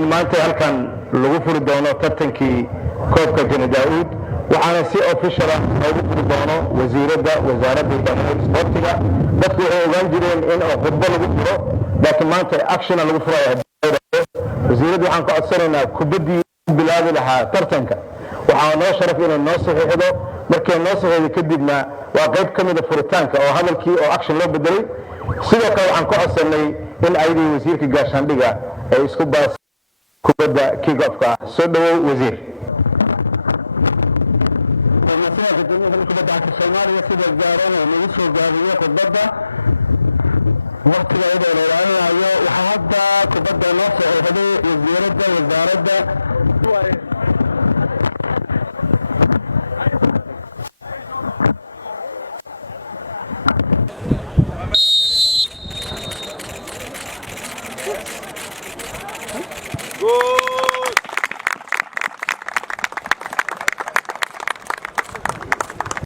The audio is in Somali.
in maanta halkan lagu furi doono tartankii koobka Jani Daawud waxaana si official ah ugu furi doono wasaaradda isboortiga dadku waxay ogaan jireen in khudbo lagu furo laakiin maanta action lagu furayo wasaaradda waxaan ku codsanaynaa kubaddii bilaabi lahaa tartanka waxaa noo sharaf inay noo saxiixdo markay noo saxiixdo kadibna waa qayb ka mid ah furitaanka oo hadalkii oo action loo bedelay sidoo kale waxaan ku codsanay in ayadii wasiirka gaashaandhiga ay isku baas kubadda kick-off-ka soo dhawow wasiir Soomaaliya sida gaaran oo lagu soo gaabiyo kubadda waqtiga ay dheeraanayo waxa hadda kubadda loo saxiixday wasaaradda Go!